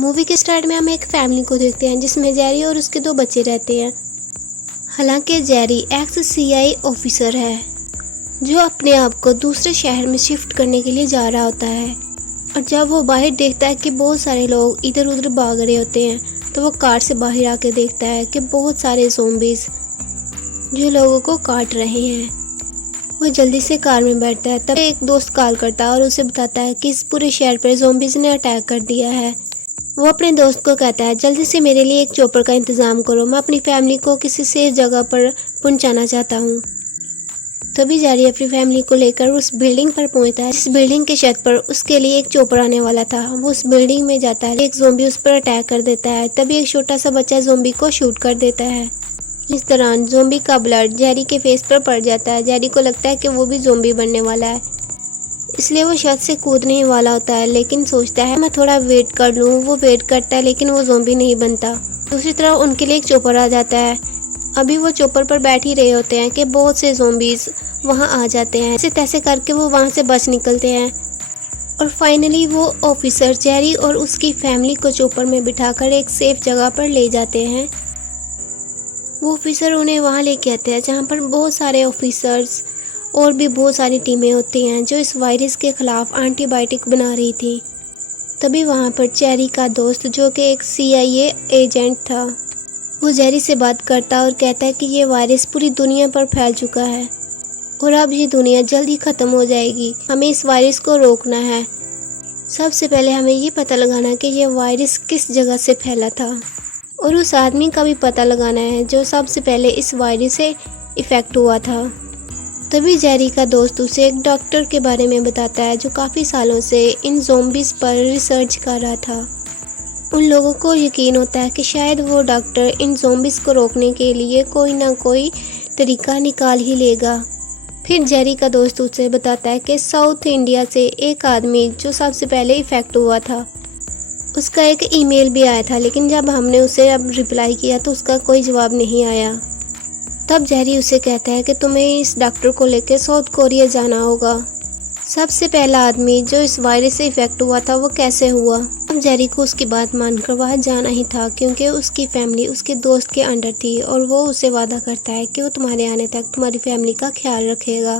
Movie के start में हम एक फैमिली को देखते हैं जिसमें जेरी और उसके 2 बच्चे रहते हैं। हालांकि जेरी एक्स CIA ऑफिसर है जो अपने आप को दूसरे शहर में शिफ्ट करने के लिए जा रहा होता है, और जब वो बाहर देखता है कि बहुत सारे लोग इधर उधर भाग रहे होते हैं तो वो कार से बाहर आके देखता है कि बहुत सारे ज़ॉम्बीज़ जो लोगों को काट रहे हैं। वो जल्दी से कार में बैठता है, तब एक दोस्त कॉल करता है और उसे बताता है कि इस पूरे शहर पर ज़ॉम्बीज़ ने अटैक कर दिया है। वो अपने दोस्त को कहता है जल्दी से मेरे लिए एक चॉपर का इंतज़ाम करो, मैं अपनी फैमिली को किसी सेफ जगह पर पहुंचाना चाहता हूँ। तभी जेरी अपनी फैमिली को लेकर उस बिल्डिंग पर पहुंचता है जिस बिल्डिंग के छत पर उसके लिए एक चॉपर आने वाला था। वो उस बिल्डिंग में जाता है, एक ज़ॉम्बी उस पर अटैक कर देता है। तभी एक छोटा सा बच्चा ज़ॉम्बी को शूट कर देता है। इस दौरान ज़ॉम्बी का ब्लड जेरी के फेस पर पड़ जाता है। जेरी को लगता है कि वो भी ज़ॉम्बी बनने वाला है, इसलिए वो छत से कूदने ही वाला होता है, लेकिन सोचता है मैं थोड़ा वेट कर लूँ। वो वेट करता है लेकिन वो ज़ॉम्बी नहीं बनता। दूसरी तरफ उनके लिए एक चॉपर आ जाता है। अभी वो चॉपर पर बैठ ही रहे होते हैं कि बहुत से ज़ॉम्बीज़ वहाँ आ जाते हैं। ऐसे तैसे करके वो वहाँ से बच निकलते हैं और फाइनली वो ऑफिसर जेरी और उसकी फैमिली को चॉपर में बिठाकर एक सेफ जगह पर ले जाते हैं। वो ऑफिसर उन्हें वहाँ लेके आते हैं जहाँ पर बहुत सारे ऑफिसर्स और भी बहुत सारी टीमें होती हैं जो इस वायरस के ख़िलाफ़ एंटीबायोटिक बना रही थी। तभी वहाँ पर जेरी का दोस्त जो कि एक CIA एजेंट था, वो जेरी से बात करता और कहता है कि ये वायरस पूरी दुनिया पर फैल चुका है और अब ये दुनिया जल्द ही ख़त्म हो जाएगी। हमें इस वायरस को रोकना है। सबसे पहले हमें ये पता लगाना है कि ये वायरस किस जगह से फैला था और उस आदमी का भी पता लगाना है जो सबसे पहले इस वायरस से इफ़ेक्ट हुआ था। तभी जेरी का दोस्त उसे एक डॉक्टर के बारे में बताता है जो काफ़ी सालों से इन ज़ॉम्बीज़ पर रिसर्च कर रहा था। उन लोगों को यकीन होता है कि शायद वो डॉक्टर इन ज़ॉम्बीज़ को रोकने के लिए कोई ना कोई तरीका निकाल ही लेगा। फिर जेरी का दोस्त उसे बताता है कि साउथ इंडिया से एक आदमी जो सबसे पहले इफ़ेक्ट हुआ था, उसका एक ईमेल भी आया था, लेकिन जब हमने उसे अब रिप्लाई किया तो उसका कोई जवाब नहीं आया। तब जेरी उसे कहता है कि तुम्हें इस डॉक्टर को लेकर साउथ कोरिया जाना होगा। सबसे पहला आदमी जो इस वायरस से इफ़ेक्ट हुआ था वो कैसे हुआ। अब जेरी को उसकी बात मानकर वहाँ जाना ही था क्योंकि उसकी फैमिली उसके दोस्त के अंडर थी और वो उसे वादा करता है कि वो तुम्हारे आने तक तुम्हारी फैमिली का ख्याल रखेगा।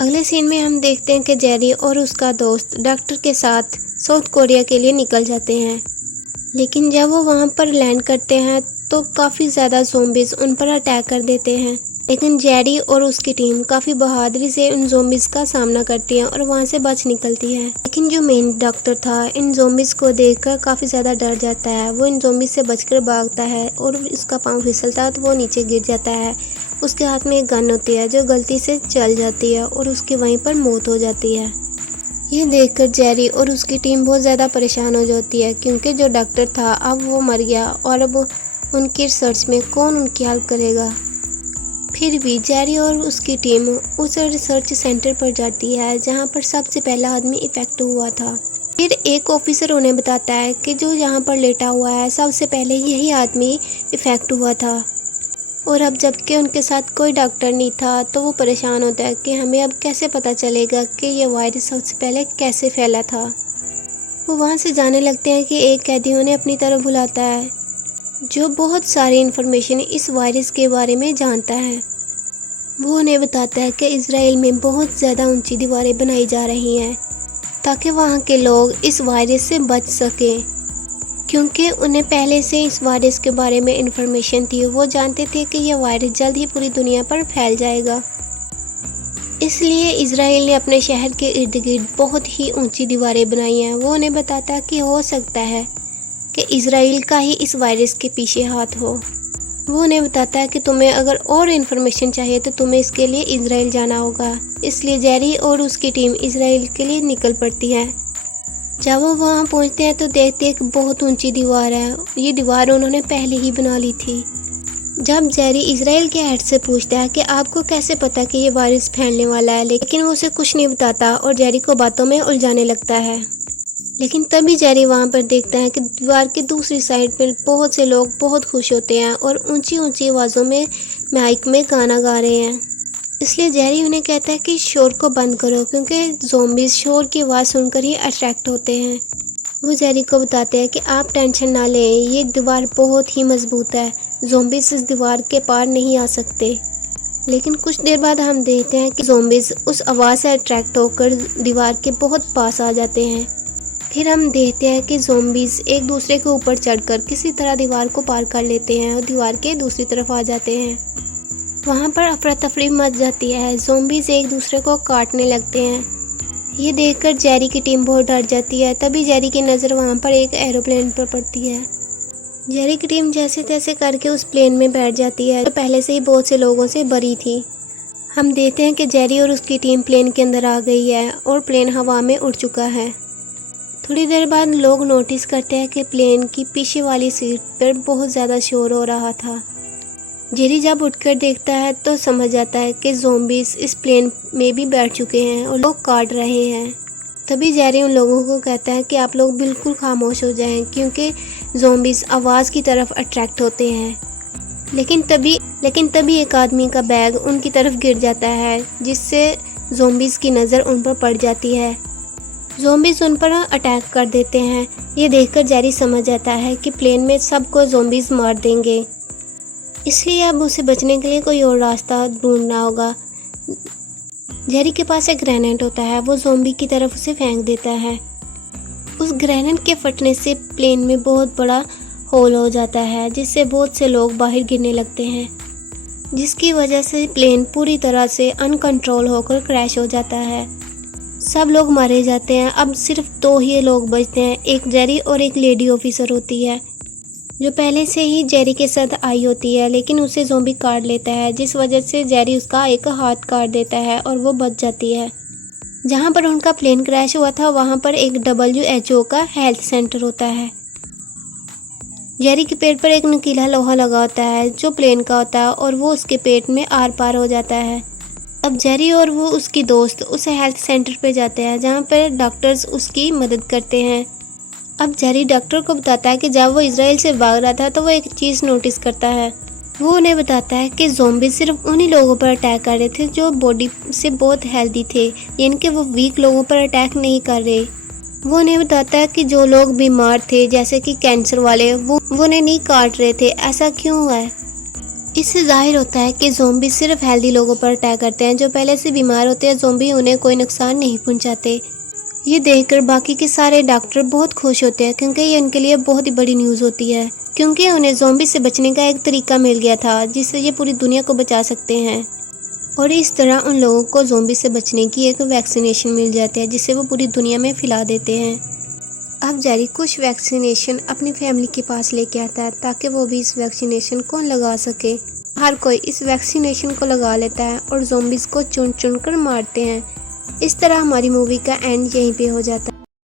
अगले सीन में हम देखते हैं कि जेरी और उसका दोस्त डॉक्टर के साथ साउथ कोरिया के लिए निकल जाते हैं, लेकिन जब वो वहाँ पर लैंड करते हैं तो काफ़ी ज़्यादा ज़ॉम्बीज़ उन पर अटैक कर देते हैं। लेकिन जेरी और उसकी टीम काफ़ी बहादुरी से उन ज़ॉम्बीज़ का सामना करती है और वहाँ से बच निकलती है। लेकिन जो मेन डॉक्टर था इन ज़ॉम्बीज़ को देखकर काफ़ी ज़्यादा डर जाता है। वो इन ज़ॉम्बीज़ से बचकर भागता है और उसका पाँव फिसलता है तो वो नीचे गिर जाता है। उसके हाथ में एक गन होती है जो गलती से चल जाती है और उसकी वहीं पर मौत हो जाती है। ये देखकर जेरी और उसकी टीम बहुत ज़्यादा परेशान हो जाती है क्योंकि जो डॉक्टर था अब वो मर गया और अब उनकी रिसर्च में कौन उनकी हेल्प करेगा। फिर भी जेरी और उसकी टीम उस रिसर्च सेंटर पर जाती है जहां पर सबसे पहला आदमी इफ़ेक्ट हुआ था। फिर एक ऑफिसर उन्हें बताता है कि जो यहाँ पर लेटा हुआ है सबसे पहले यही आदमी इफ़ेक्ट हुआ था, और अब जबकि उनके साथ कोई डॉक्टर नहीं था तो वो परेशान होता है कि हमें अब कैसे पता चलेगा कि ये वायरस सबसे पहले कैसे फैला था। वो वहाँ से जाने लगते हैं कि एक कैदी उन्हें अपनी तरफ बुलाता है जो बहुत सारी इन्फॉर्मेशन इस वायरस के बारे में जानता है। वो उन्हें बताता है कि इज़राइल में बहुत ज़्यादा ऊंची दीवारें बनाई जा रही हैं ताकि वहाँ के लोग इस वायरस से बच सकें, क्योंकि उन्हें पहले से इस वायरस के बारे में इन्फॉर्मेशन थी। वो जानते थे कि यह वायरस जल्द ही पूरी दुनिया पर फैल जाएगा, इसलिए इज़राइल ने अपने शहर के इर्द गिर्द बहुत ही ऊंची दीवारें बनाई हैं। वो उन्हें बताता है कि हो सकता है कि इज़राइल का ही इस वायरस के पीछे हाथ हो। वो उन्हें बताता है कि तुम्हें अगर और इन्फॉर्मेशन चाहिए तो तुम्हें इसके लिए इज़राइल जाना होगा। इसलिए जेरी और उसकी टीम इज़राइल के लिए निकल पड़ती है। जब वो वहाँ पहुँचते हैं तो देखते हैं कि बहुत ऊंची दीवार है। ये दीवार उन्होंने पहले ही बना ली थी। जब जेरी इज़राइल के हेड से पूछता है कि आपको कैसे पता कि ये वायरस फैलने वाला है, लेकिन वो उसे कुछ नहीं बताता और जेरी को बातों में उलझाने लगता है। लेकिन तभी जेरी वहाँ पर देखता है कि दीवार की दूसरी साइड पर बहुत से लोग बहुत खुश होते हैं और ऊंची ऊंची आवाज़ों में माइक में गाना गा रहे हैं। इसलिए जेरी उन्हें कहता है कि शोर को बंद करो क्योंकि ज़ॉम्बीज़ शोर की आवाज़ सुनकर ही अट्रैक्ट होते हैं। वो जेरी को बताते हैं कि आप टेंशन ना लें, ये दीवार बहुत ही मजबूत है, ज़ॉम्बीज़ इस दीवार के पार नहीं आ सकते। लेकिन कुछ देर बाद हम देखते हैं कि ज़ॉम्बीज़ उस आवाज़ से अट्रैक्ट होकर दीवार के बहुत पास आ जाते हैं। फिर हम देखते हैं कि ज़ॉम्बीज़ एक दूसरे के ऊपर चढ़कर किसी तरह दीवार को पार कर लेते हैं और दीवार के दूसरी तरफ आ जाते हैं। वहाँ पर अफरा तफरी मच जाती है, ज़ॉम्बीज़ एक दूसरे को काटने लगते हैं। ये देखकर जेरी की टीम बहुत डर जाती है। तभी जेरी की नज़र वहाँ पर एक एरोप्लेन पर पड़ती है। जेरी की टीम जैसे तैसे करके उस प्लेन में बैठ जाती है, जो पहले से ही बहुत से लोगों से भरी थी। हम देखते हैं कि जेरी और उसकी टीम प्लेन के अंदर आ गई है और प्लेन हवा में उड़ चुका है। थोड़ी देर बाद लोग नोटिस करते हैं कि प्लेन की पीछे वाली सीट पर बहुत ज़्यादा शोर हो रहा था। जेरी जब उठकर देखता है तो समझ जाता है कि ज़ॉम्बीज़ इस प्लेन में भी बैठ चुके हैं और लोग काट रहे हैं। तभी जेरी उन लोगों को कहता है कि आप लोग बिल्कुल खामोश हो जाएं, क्योंकि ज़ॉम्बीज़ आवाज़ की तरफ अट्रैक्ट होते हैं। लेकिन तभी एक आदमी का बैग उनकी तरफ गिर जाता है, जिससे ज़ॉम्बीज़ की नज़र उन पर पड़ जाती है। ज़ॉम्बीज़ उन पर अटैक कर देते हैं। ये देखकर जेरी समझ जाता है कि प्लेन में सबको ज़ॉम्बीज़ मार देंगे, इसलिए अब उसे बचने के लिए कोई और रास्ता ढूंढना होगा। जेरी के पास एक ग्रेनेड होता है, वो ज़ॉम्बी की तरफ उसे फेंक देता है। उस ग्रेनेड के फटने से प्लेन में बहुत बड़ा होल हो जाता है, जिससे बहुत से लोग बाहर गिरने लगते हैं, जिसकी वजह से प्लेन पूरी तरह से अनकंट्रोल होकर क्रैश हो जाता है। सब लोग मारे जाते हैं। अब सिर्फ 2 ही लोग बचते हैं, एक जेरी और एक लेडी ऑफिसर होती है, जो पहले से ही जेरी के साथ आई होती है, लेकिन उसे ज़ॉम्बी काट लेता है, जिस वजह से जेरी उसका एक हाथ काट देता है और वो बच जाती है। जहाँ पर उनका प्लेन क्रैश हुआ था वहाँ पर एक WHO का हेल्थ सेंटर होता है। जेरी के पेट पर एक नुकीला लोहा लगा होता है, जो प्लेन का होता है, और वो उसके पेट में आर पार हो जाता है। अब जेरी और वो उसकी दोस्त उस हेल्थ सेंटर पे जाते हैं, जहाँ पर डॉक्टर्स उसकी मदद करते हैं। अब जेरी डॉक्टर को बताता है कि जब वो इजराइल से भाग रहा था तो वो एक चीज़ नोटिस करता है। वो उन्हें बताता है कि ज़ॉम्बी सिर्फ उन्हीं लोगों पर अटैक कर रहे थे जो बॉडी से बहुत हेल्दी थे, यानी कि वो वीक लोगों पर अटैक नहीं कर रहे। वो उन्हें बताता है कि जो लोग बीमार थे, जैसे कि कैंसर वाले, वो उन्हें नहीं काट रहे थे। ऐसा क्यों हुआ है? इससे जाहिर होता है कि ज़ॉम्बी सिर्फ हेल्दी लोगों पर अटैक करते हैं, जो पहले से बीमार होते हैं ज़ॉम्बी उन्हें कोई नुकसान नहीं पहुंचाते। ये देखकर बाकी के सारे डॉक्टर बहुत खुश होते हैं, क्योंकि ये उनके लिए बहुत ही बड़ी न्यूज़ होती है, क्योंकि उन्हें ज़ॉम्बी से बचने का एक तरीका मिल गया था, जिससे ये पूरी दुनिया को बचा सकते हैं। और इस तरह उन लोगों को ज़ॉम्बी से बचने की एक वैक्सीनेशन मिल जाती है, जिससे वो पूरी दुनिया में फैला देते हैं। अब जेरी कुछ वैक्सीनेशन अपनी फैमिली के पास लेके आता है, ताकि वो भी इस वैक्सीनेशन को लगा सके। हर कोई इस वैक्सीनेशन को लगा लेता है और ज़ॉम्बीज़ को चुन चुन कर मारते हैं। इस तरह हमारी मूवी का एंड यहीं पे हो जाता है।